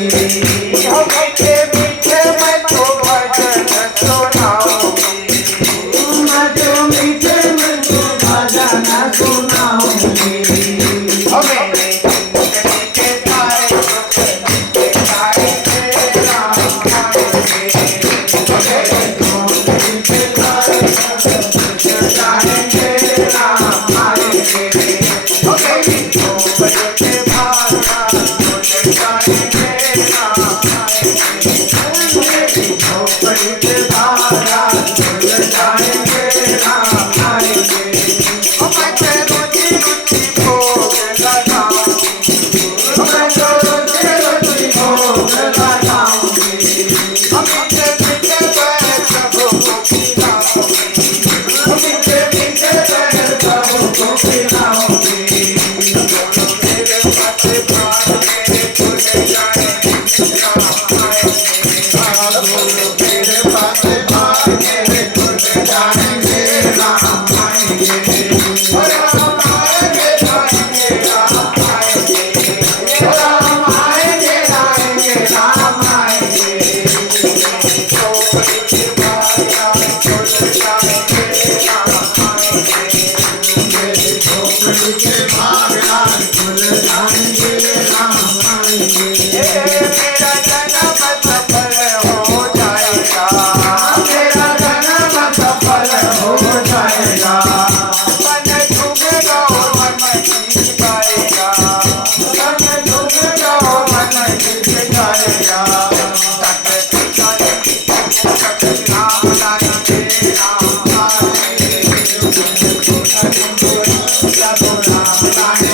मीठे मीठे मैं तो भजन सुनाऊंगी। मैं तो मीठे में तो भजन सुनाऊंगी। मेरे जिंदगी के सारे दुख मिटाएंगे राम आएंगे। मेरे जिंदगी के सारे दुख मिटाएंगे राम आएंगे। मेरी झोपड़ी के भारा खुल जाएंगे राम आएंगे। मेरी झोपड़ी के भारा खुल जाएंगे राम आएंगे। मैं तो रोजी रोजी भोग लगाऊंगी। मैं तो रोजी रोजी भोग लगाऊंगी। मीठे मीठे मैं सबको खिलाऊंगी। मीठे मीठे मैं सबको खिलाऊंगी। मेरे माथे भार मेरे खुल जाएंगे राम आएंगे। मेरे माथे भार मेरे खुल जाएंगे राम आएंगे। राम आएंगे आएंगे राम आएंगे। राम आएंगे आएंगे राम आएंगे। झोपड़ी के भारा खुल जाएंगे राम आएंगे। मेरी झोपड़ी के भारा खुल जाएंगे राम आएंगे। मेरा जन्म सफल हो जाएगा। मेरा जन्म सफल हो जाएगा। मन झूमेगा और मन गीत गाएगा। मन झूमेगा और मन गीत गाएगा। राम लाएंगे राम आएंगे। राम लाएंगे